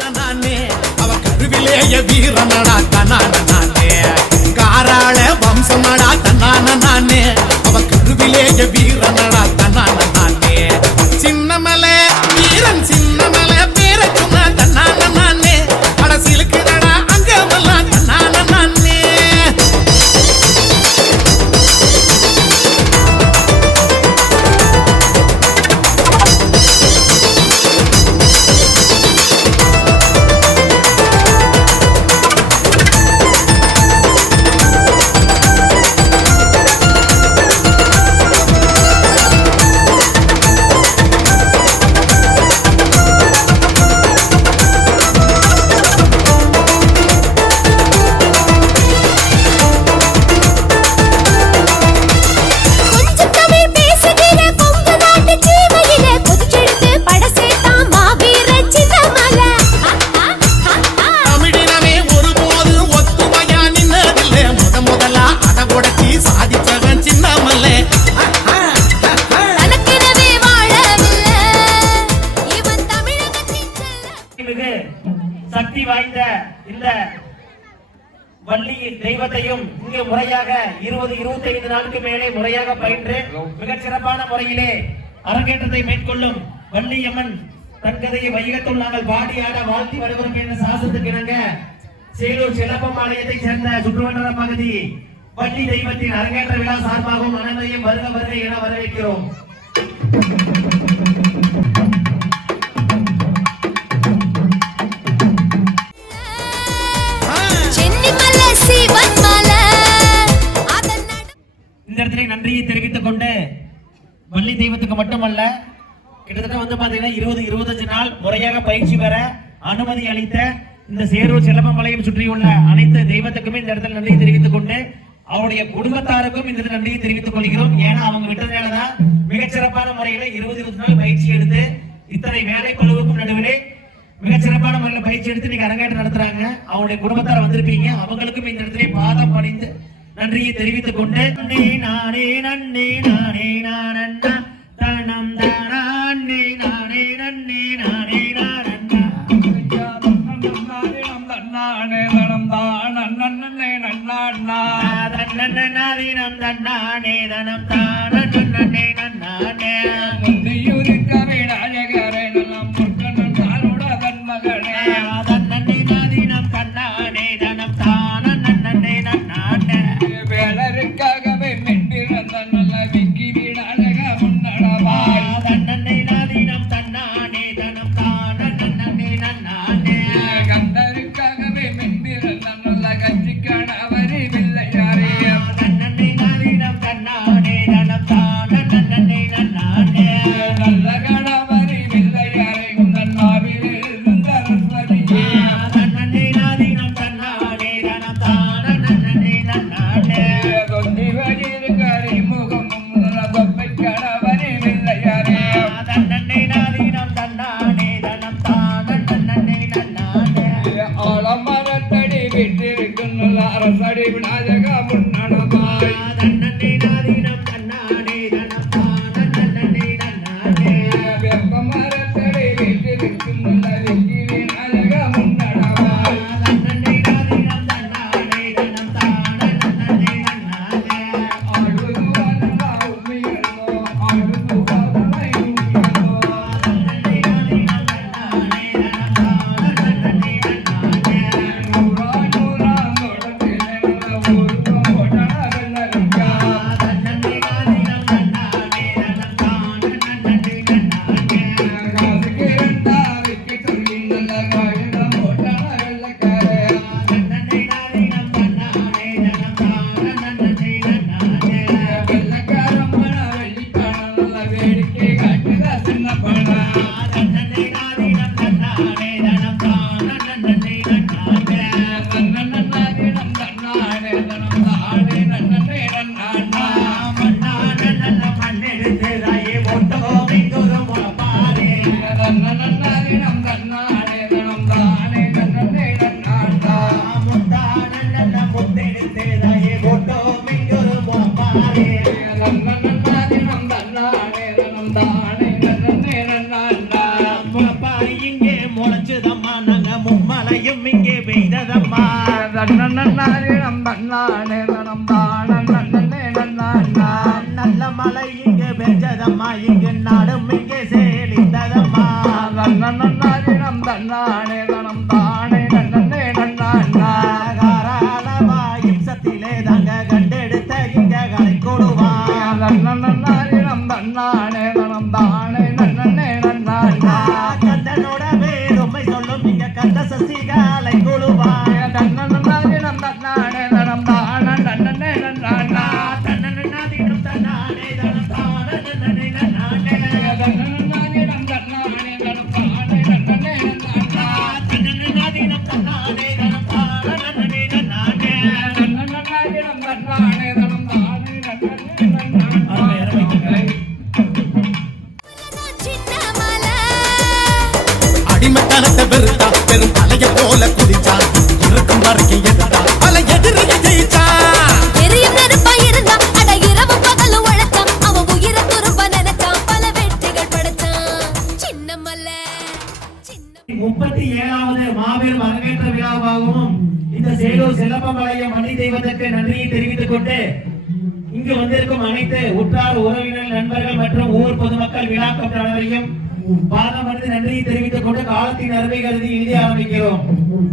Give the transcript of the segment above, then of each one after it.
நானே அவ கருவிலேய வீரனடா தன்னானே காராள வம்சமடா தன்னானே அவ கருவிலேய வீரனடா தன்னானே சின்னமலை வீரன் சின்னமலை பேர சொன்ன தன்னானே கடைசிலுக்குடா அங்கவெல்லாம் தன்னானே சக்தி வாய்ந்த இந்த வள்ளி தெய்வத்தையும் இங்கே முறையாக 20-25 நாளுக்கு மேலே முறையாக பயின்று மிகச் சிறப்பான முறையிலே அரங்கேற்றத்தை மேற்கொள்ளும் வள்ளியம்மன் தன்கதையை வைகத்துள் நாங்கள் பாடி ஆட வாழ்த்தி வருகிறோம் என்ற சாசனத்துக்கு இணங்க சேலூர் செல்லப்பம் ஆலயத்தை சேர்ந்த சுற்றுவட்டார பகுதி வள்ளி தெய்வத்தின் அரங்கேற்ற விழா சார்பாகவும் அனைவரையும் வருக வருக என வரவேற்கிறோம். இந்த இடத்துல நன்றியை தெரிவித்துக் கொண்டு வள்ளி தெய்வத்துக்கு மட்டுமல்ல கிட்டத்தட்ட வந்து பாத்தீங்கன்னா 20-25 நாள் முறையாக பயிற்சி பெற அனுமதி அளித்த இந்த சேரூர் செல்லப்பம்பாளையம் சுற்றியுள்ள அனைத்து தெய்வத்துக்குமே இந்த இடத்துல நன்றியை தெரிவித்துக் கொண்டு அவருடைய குடும்பத்தாருக்கும் இந்த நன்றியை தெரிவித்துக் கொள்கிறோம். ஏன்னா அவங்க விட்டதுனாலதான் மிகச்சிறப்பான முறையில 20-20 நாள் பயிற்சி எடுத்து இத்தனை வேலை குழுவுக்கும் நடுவிலே மிகச்சிறப்பான முறையில் பயிற்சி எடுத்து நீங்க அரங்கேற்றம் நடத்துறாங்க. அவங்களுடைய குடும்பத்தார் வந்திருப்பீங்க, அவங்களுக்கும் இந்த இடத்துல பாதம் பணிந்து நன்றியை தெரிவித்துக் கொண்டு நானே நன்னே நானே நானண்ணா தனம் தானே நானே நன்னே நானே நானண்ணா நானே தனம் தானே நன்னாண்ணா தன்னண்ணாதீனம் தன்னானே தனம் தானே நன்னானே விநாயகரே நலம் முருகன் தானோட தன்மகனே தன்னே நாதீனம் தன்னானே தனம் தானே நன்னானே வேலருக்காகவே மென்பிறந்த நல்ல விக்கி விநாயக முன்னடவா தன்னே நாதீனம் தன்னானே தனம் தானே நன்னானே கந்தருக்காகவே மென்பிறந்த நல்ல கட்சிக்கான அவரி வில்லையாரே தன்னே நாதீனம் தன்னானே தனம் நல்ல மலை இங்கு பெஞ்சதம்மா இங்கு நாடும் இங்கே சேலித்ததம்மா இம்சத்திலே தங்க கண்டெடுத்த இங்க கலை கொடுவா கந்தனோட வேறுமை சொல்லும் இங்க கந்த சசி காலை கொடுவா அடிமத்தனத்தை வெறுத்தா பெரும் அலைய போல குதிச்சா இருக்கும் வரைக்கும் எதிர்த்தா பல எதிரிய ஜெயிச்சா எரியும் நெருப்பா இருந்தா அட இரவு பகல் உழைச்சான் அவன் உயிரை துரும்ப நினைச்சான் பல வெற்றிகள் படைச்சான் சின்னமல்ல 37வது மாபெரும் அரங்கேற்ற விழாவாகவும் இந்த சேலூர் செல்லப்பம்பாளையம் மணி தெய்வத்திற்கு நன்றியை தெரிவித்துக் கொண்டு இங்கு வந்திருக்கும் அனைத்து உற்றார் உறவினர் நண்பர்கள் மற்றும் ஊர் பொதுமக்கள் விழா கமிட்டியாளரையும் பாதமடைந்து நன்றியை தெரிவித்துக் கொண்டு காலத்தின் அருமை கருதி எழுதி ஆரம்பிக்கிறோம்.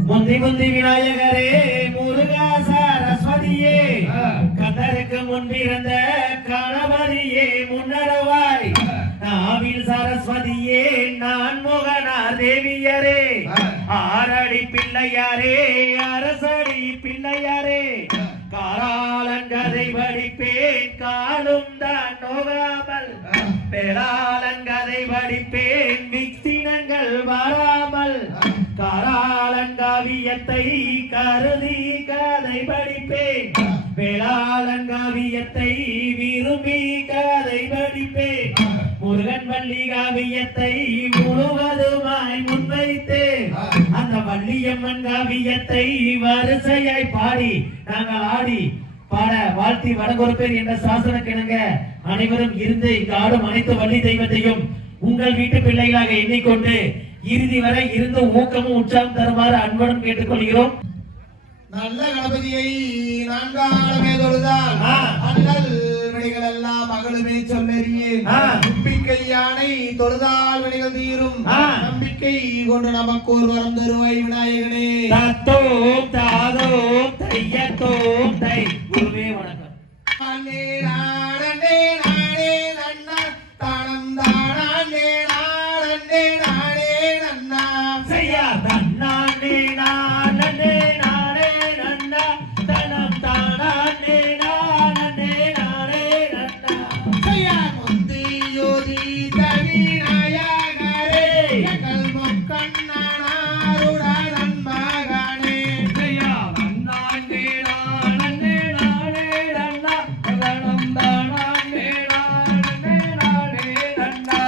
முந்தி முந்தி விநாயகரே முருகா சரஸ்வதியே கதருக்கு முன்பிருந்த கணபதியே முன்னடவாய் நாவில் சரஸ்வதியே நான் முகனார் தேவியரே ஆரடி பிள்ளையாரே அரசடி பிள்ளையாரே காராளங்கதை படிப்பேன் காலும் தான் நோகாமல் பேராளங்கதை படிப்பேன் விக்சினங்கள் வராமல் காராளங்காவியத்தை கருதி கதை படிப்பேன் வேளாளங்காவியத்தை விரும்பி கதை படிப்பேன் முருகன் வள்ளி காவியத்தை முழுவதுமாய் முன்வைத்து அந்த வள்ளியம்மன் காவியத்தை வரிசையாய் பாடி நாங்கள் ஆடி பாட வாழ்த்தி வடகொருப்பேர் என்ற சாசனக்கிணங்க அனைவரும் இருந்து இங்கு ஆடும் அனைத்து வள்ளி தெய்வத்தையும் உங்கள் வீட்டு பிள்ளைகளாக எண்ணிக்கொண்டு இறுதி வரை இருந்து ஊக்கமும் உற்சாகம் தருமாறு அன்புடன் கேட்டுக்கொள்கிறோம். நல்ல கணபதியை நான்காலமே தொழுதால் அண்ணல் வினைகள் எல்லாம் மகளுமே சொல்லறியேன் நம்பிக்கை யானை தொழுதால் வினைகள் தீரும் நம்பிக்கை கொண்டு நமக்கு ஒரு வரம் தருவாய் விநாயகனே. தத்தோம் தாதோம் தையத்தோம் தை. குருவே வணக்கம். நானே நானே நானே நன்னா தானம் தானே நானே நானே நன்னா செய்யா தன்னானே நானே நானே நன்னா தனம் தானே நானே நானே நன்னா செய்யா முந்தி யோதி தவி நாயகரே எங்கள் முக்கண்ணனாருடா நன்மகனே செய்யா தன்னானே நானே நானே நன்னா தனம் தானே நானே நானே நன்னா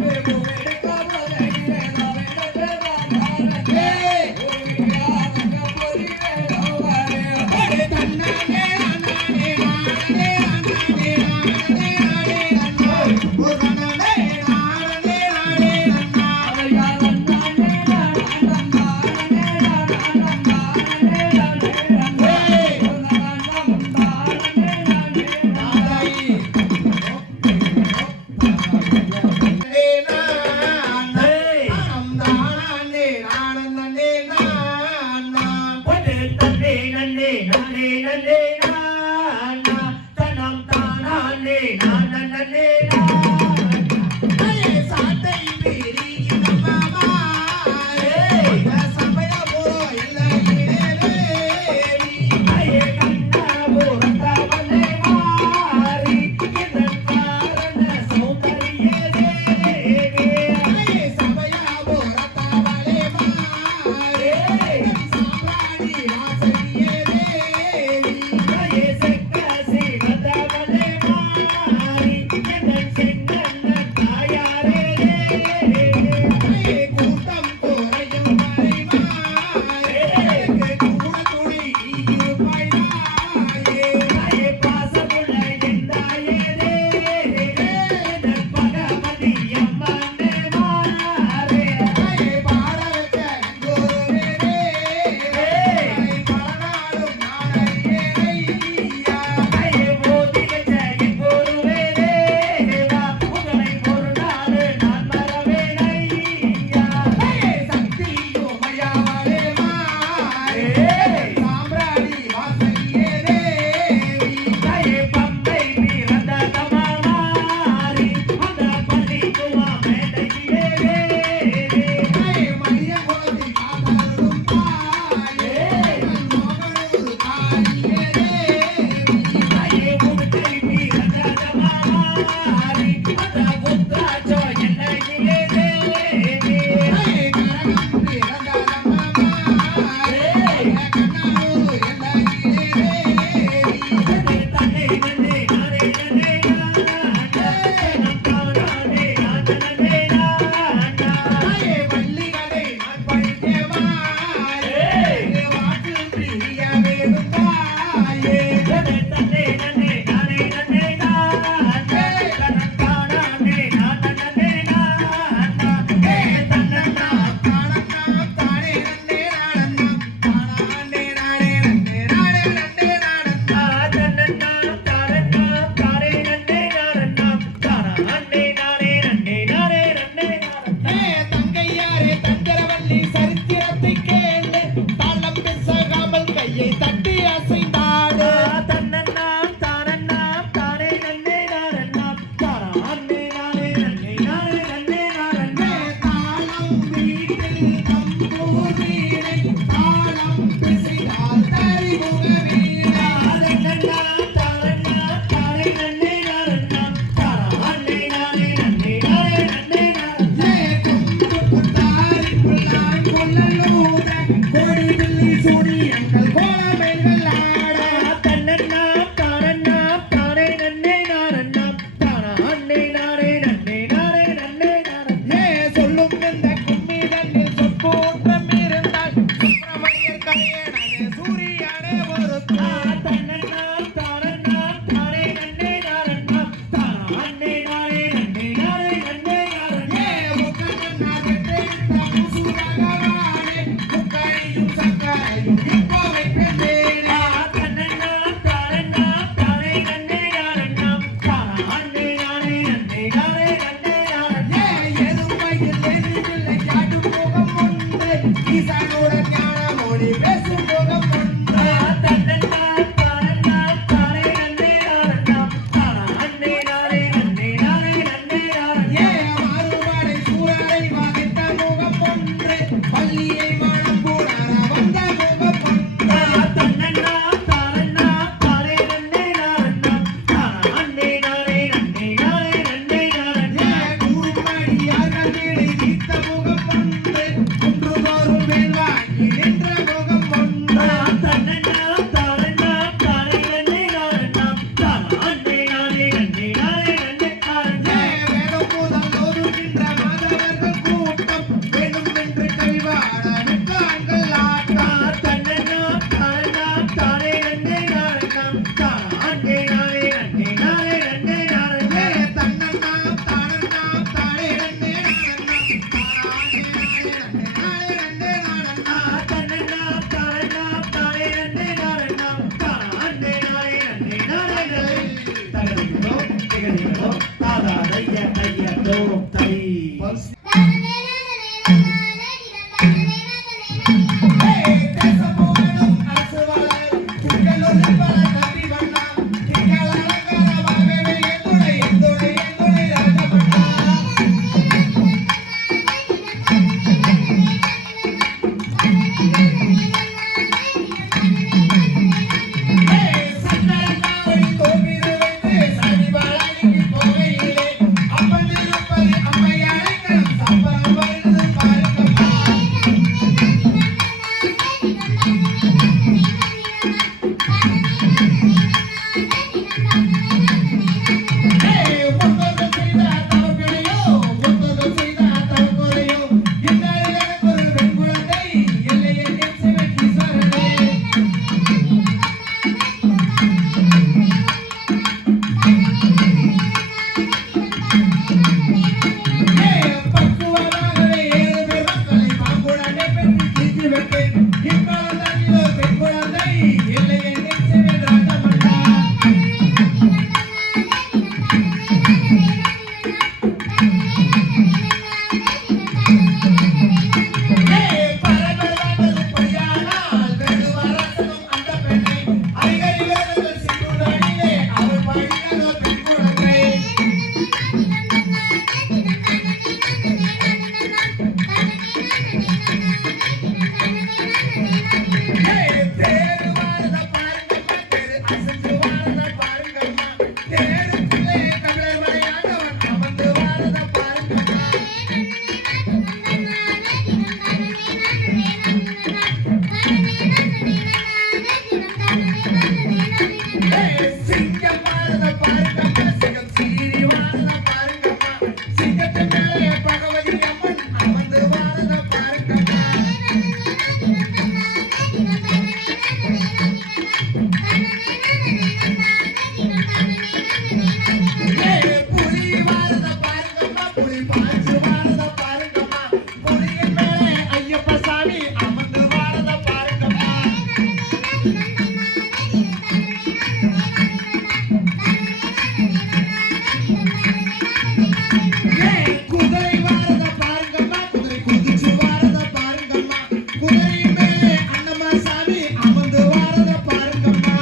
நானே முத்தை தேசபோகனும் அரசு வாழ திங்களொரு பல கட்டி வண்ணா திங்கள் அலங்காரமாகவே எந்துடை ராஜமன்னா சக்கரத்தாவடி கோவிது வைத்து சாதி பாலானிக்கு போகையிலே அப்பன் இருப்பது அம்மையாரை கணம் சப்பரம் வருது பாருங்கம்மா ஒத்தகம் செய்த தவக்களையோ ஒத்தகம் செய்த தவக்குறையோ என்னால் எனக்கு ஒரு பெண் குழந்தை இல்லையே என் சிவகீஸ்வரனே பக்குவமாகவே 7 பேர் மக்களை பாம்புடனே பெற்று தீர்த்து வைப்பேன் இக்காலம் தண்ணிலோ பெண் குழந்தை இல்லையே என் சிவன் ராஜமன்னா பரமராமது பையானால் வெறுவரசனும் அந்த பெண்ணை அறிகறிவர்கள் சிற்றுடனிலே அவள் பாடினதோ பெண் குழந்தை தேரு வாரத பாருங்கம்மா தேரு அசைஞ்சு வாரத பாருங்கம்மா தேருக்குள்ளே தமிழர் மலையாண்டவன் அமர்ந்து வாரத பாருங்கம்மா சிங்கம் வாரத பாருங்கம்மா சிங்கம் சீறி வாரத பாருங்கம்மா சிங்கத்து மேலே பகவதி அம்மன் அமர்ந்து வாரத பாருங்கம்மா புலி வாரத பாருங்கம்மா புலி பாஞ்சு வாரத பாருங்கம்மா புலியின் மேலே ஐயப்ப சாமி அமர்ந்து வாரத பாருங்கம்மா குதிரை வாரத பாருங்கம்மா குதிரை குதிச்சு வாரத பாருங்கம்மா குதிரையின் மேலே அண்ணம்மா சாமி அமர்ந்து வாரத பாருங்கம்மா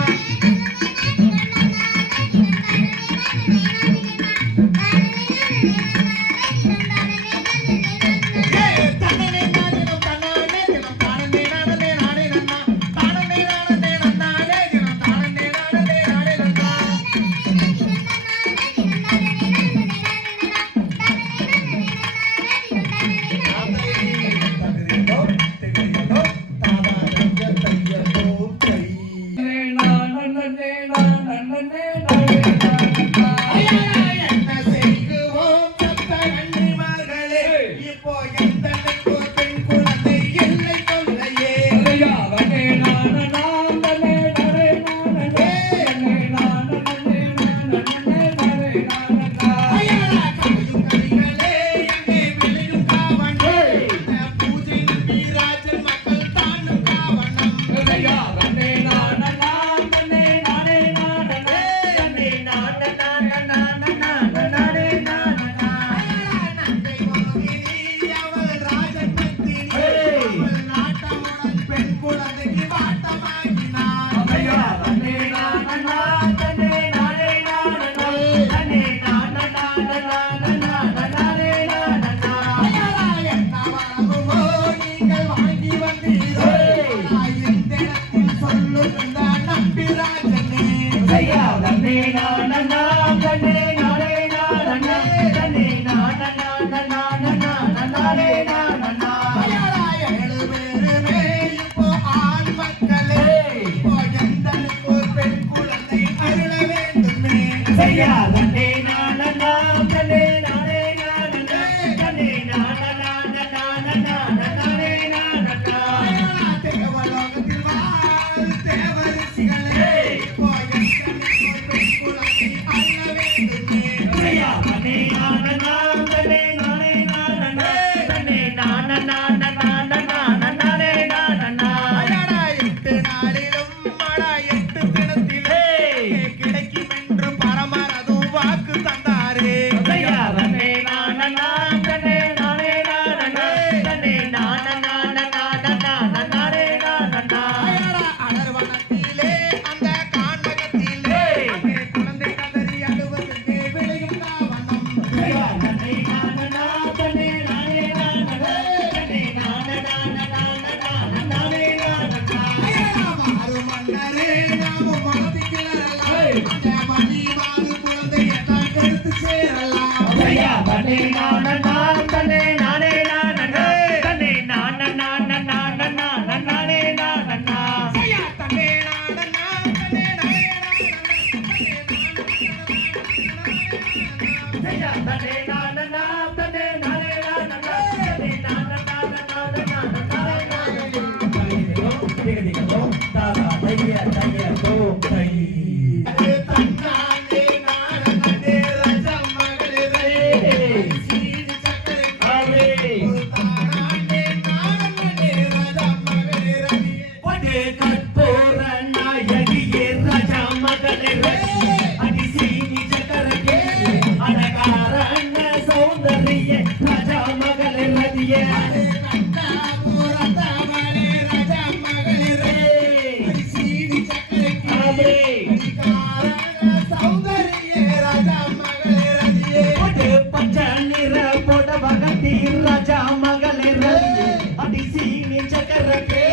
நானனா தன்னே நானே நானனா தன்னே நானனா நானனா நானே நானனா ஐயா தன்னே நானனா தன்னே நானே ஐயா தன்னே நானனா தன்னே நானே நானனா தன்னே நானனா தன்னானே நானனே ராஜா மகளே சீனி சக்கரை தானானே நானனே ராஜா மகளே படே கற்பூர நாயகியே ராஜா மகளே அடி சீனி சக்கரகே அழகார அண்ண சௌந்தரியே ராஜா மகளே ரதியே கண்ணா பூரதவளே ராஜா மகளே சீனி சக்கரை காரண சௌந்தரியே ராஜா மகளே ரதியே படே பச்சை நிற புடவ கட்டி ராஜா மகளே ரதியே அடி சீனி சக்கரகே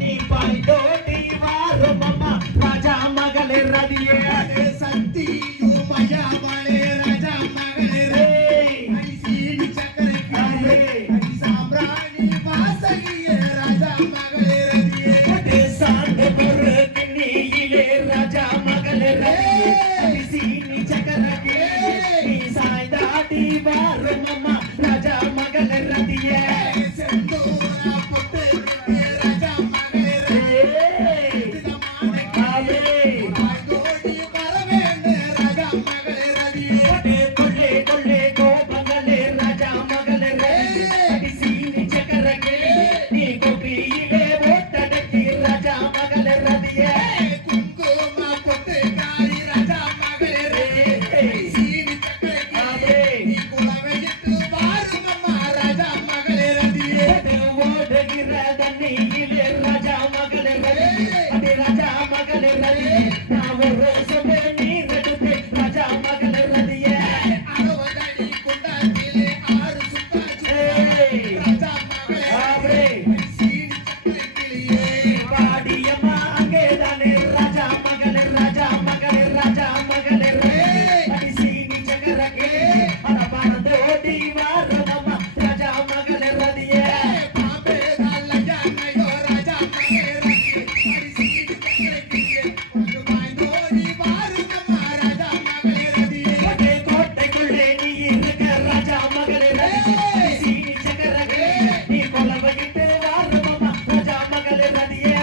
நீ பாய்தோடி வாரும் அம்மா ராஜா மகளே ரதியே சக்தி உமையாவளே ராஜா மகளே சீனி சக்கரை சாம்பிராணி வாசகியே ராஜா மகளே ரதியே படே சாண்டு ஒரு கிண்ணியிலே ராஜா மகளே ரதியே அடி சீனி சக்கரகே நீ சாய்தாடி வாரும் அம்மா ராஜா மகளே ரதியே செந்தூரா பொட்டு ராஜா மகளே ரதியே வரவேண்டு ராஜா மகளே ரதியே படே கொள்ளே கொள்ளே கோபங்களே ராஜா மகளே ரதியே அடி சீனி சக்கரகே நீ கோபியிலே ஓட்டடக்கி ராஜா மகளே ரதியே குங்கும பொட்டு காரி ராஜா மகளே சீனி சக்கரை நீ குலவையிட்டு வாருமம்மா ராஜா மகளே ரதியே ஓடுகிற தண்ணியிலே ராஜா மகளே ரதியே அடி ராஜா மகளே ரதியே நான் ஒரு சொம்பு நீர் எடுத்து ராஜா மகளே ரதியே 60 அடி குண்டாத்திலே 6 சுத்தாச்சு ராஜா மகளே சீனி சக்கரை கிளியே பாடியம்மா அங்கேதானே ராஜா மகளே ராஜா மகளே ராஜா மகளே அடி சீனி சக்கரகே அட பறந்தோடி வாரமம்மா ராஜா மகளே ரதியே பாம்பே நல்ல நயோ ராஜா மகளே ரதியே சீனி சக்கரை கிளியே பாய்ந்தோடி வாருமம்மா ராஜா மகளே ரதியே படே கோட்டைக்குள்ளே நீ இருக்க ராஜா மகளே ரதியே சீனி சக்கரகே நீ கொலவையிட்டு வாரமம்மா ராஜா மகளே ரதியே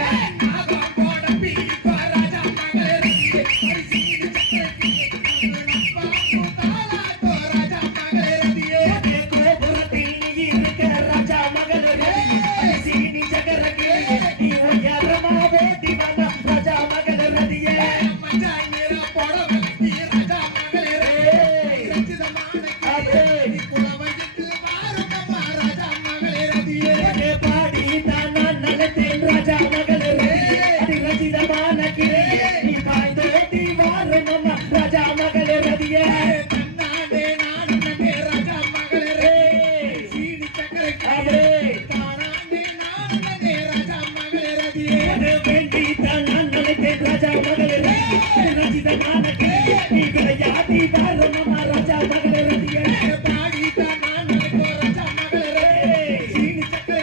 நாகம் போட பீப்பா ராஜா மகளே ரதியே சீனி சக்கரை கிளியே பாம்பு தாலாட்டோ ராஜா மகளே ரதியே படே கோபுரத்தில் நீ இருக்க ராஜா மகளே ரதியே சீனி சக்கரகே நீ உயரமா ஓடி வாங்க ராஜா மகளே ரதியே மச்சானிர போடவ நீ ராஜா மகளே ரச்சிதமான நீ குலவையிட்டு வாருமம்மா ராஜா மகளே ரதியே படே பாடி தான் நான் நலத்தேன் ராஜா மகளே ரதியே அடி ரசிதமான கிளியே நீ பாய்ந்தோடி வாரமம்மா ராஜா மகளே ரதியே தன்னானே நானனே ராஜா மகளே சீனி சக்கரை தானானே நானனே ராஜா மகளே ரதியே படே வேண்டி தான் நான் நலத்தேன் ராஜா மகளே ரதியே அடி ரசிதமான கிளியே நீ விளையாடி வாரமம்மா ராஜா மகளே ரதியே பாடி தானானே ராஜா மகளே சீனி சக்கரை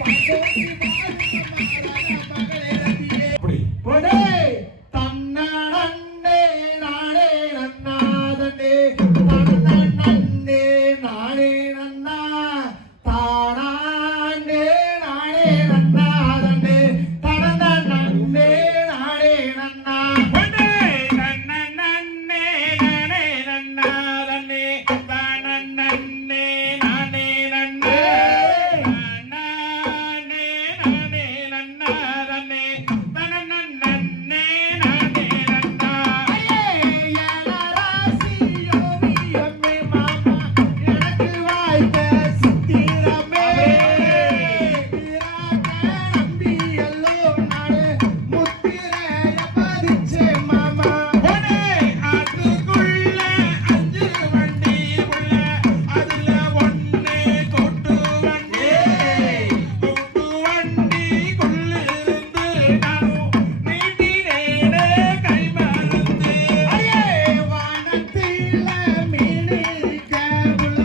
பாண்டோடி வாருமம்மா ராஜா மகளே ரதியே பொடே தன்னானே நானே நன்னாதனே தன்னன்னே நானே நன்னா தானானே நானே நன்னாதனே தன்னன்னே நானே நன்னா படே நன்னன்னே நானே நன்னாதனே தானன்னே நானே நன்னா நானே நானே நன்னாதனே தானன்னே நானே நன்னா ராசியோவியமே மாமா எனக்கு வாய்த்த சித்திரமே நம்பி எல்லோ நாடு முத்திரைய பதிச்சே மாமா படே அதுக்குள்ள 5 வண்டி உள்ள அதுல ஒண்ணே கொட்டு வண்டி வண்டிக்குள்ளிருந்து நானும் நீட்டினேனே கை மறந்து வானத்தில மீனிக்க உள்ள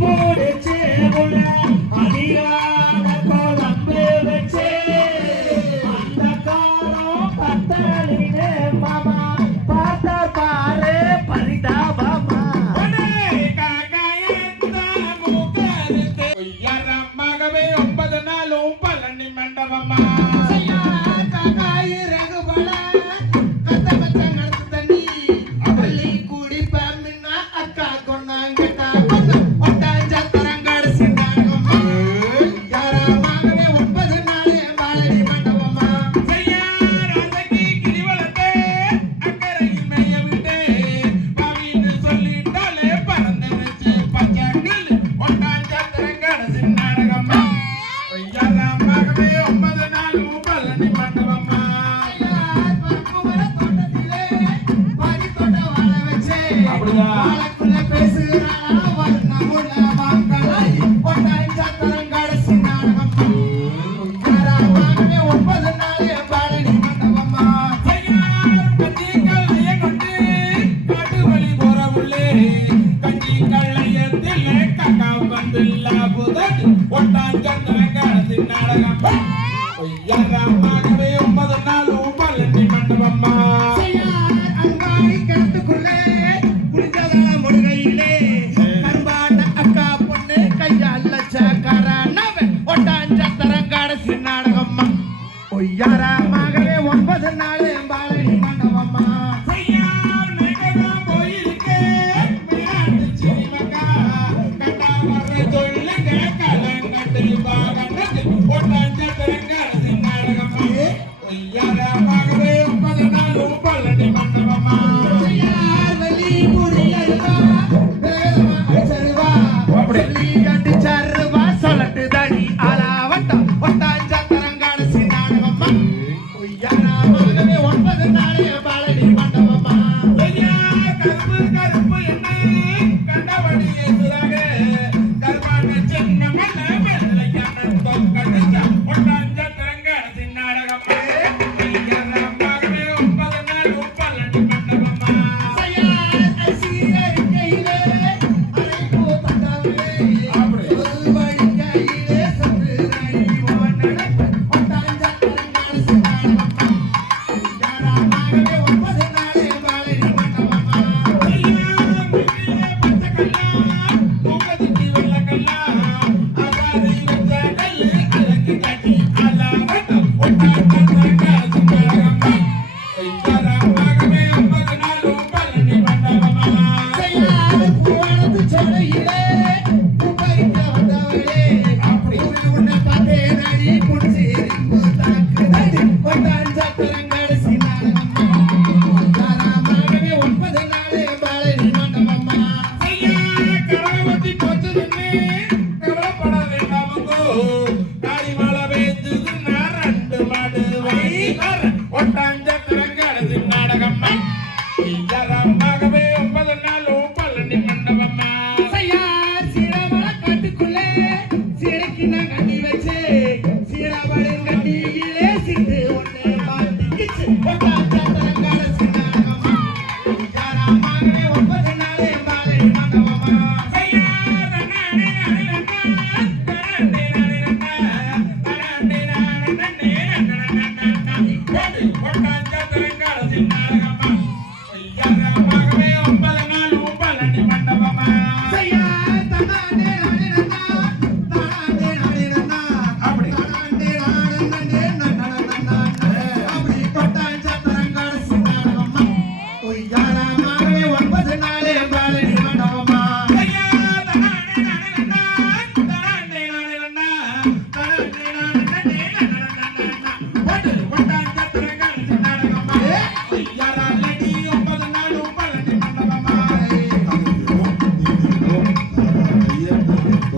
போடுச்சு உள்ள அதிகார குழம்பு வச்சு அந்த காலம் பத்தலினே மாமா பார்த்த பாரு பரிதாபமா பொய்யாரமாகவே 9 நாளும் பழனி மண்டபமா பொய்யாரமாகவே 9 நாளும் பழனி மண்டபமா பொய்யாரமாகவே 9 நாள் பழனி மண்டபமா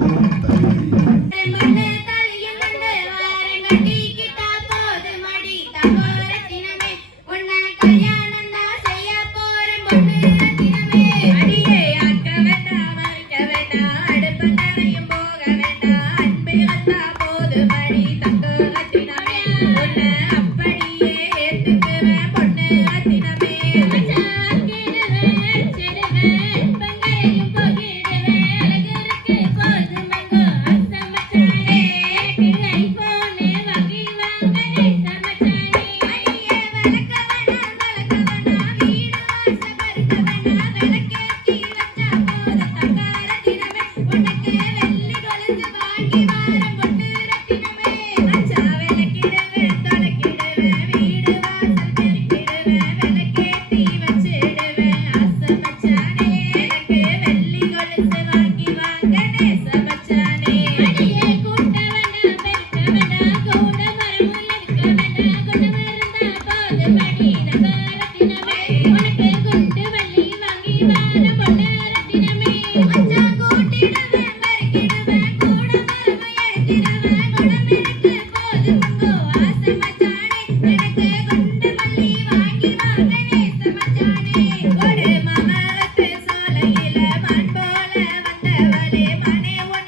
Oh. நேச மச்சானே அடியே கூட்ட வேண்டாம் பெருக்க வேண்டாம் கூட மரமும் எடுக்க வேண்டாம் குணம் இருந்தா போது படி நகரத்தினமே உனக்கு குண்டு வள்ளி வாங்கி வார பொண்ணு ரத்தினமே மச்சான் கூட்டிடுவேன் மறுக்கிடுவேன் கூட மரமும் எடுத்திடுவேன் குணம் இருக்கு போது உங்கோ ஆசை மச்சானே எனக்கு குண்டு வள்ளி வாங்கி வாங்க நேச மச்சானே ஒரு மாமரத்து சோலையில மான் போல வந்தவளே மனே உன்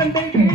சண்டைக்கு